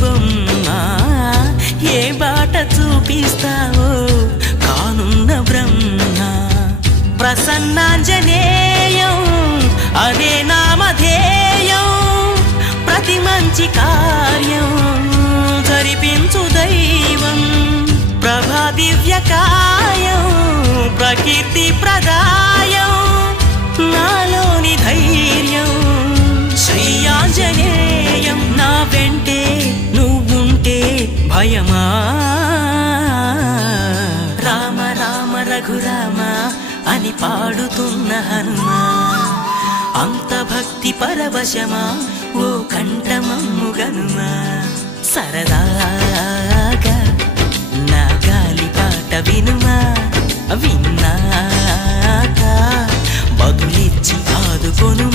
బొమ్మ ఏ బాట చూపిస్తావో కానున్న బ్రహ్మ ప్రసన్నాంజనేయం అనే నామధేయం ప్రతి మంచి కార్యం జరిపించు దైవం ప్రభా దివ్యకాయం ప్రకీర్తి ప్రదాయం నాలోని ధైర్యం శ్రీ ఆంజనేయం నా వెంటే నువ్వుంటే భయమా రామ రామ రఘురామ అని పాడుతున్న హనుమా అంత భక్తి పరవశమా ఓ కంఠమమ్ముగనుమా సరదాగా నా గాలి పాట వినుమా విన్నాక బదులిచ్చి ఆదుకొను